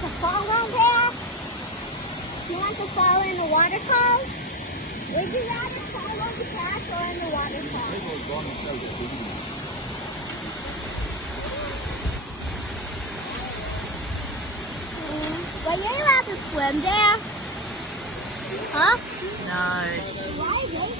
want to fall down there? You want to fall in the waterfall? Would you rather fall on the grass or in the waterfall? Would you rather swim there? Huh? No. Why?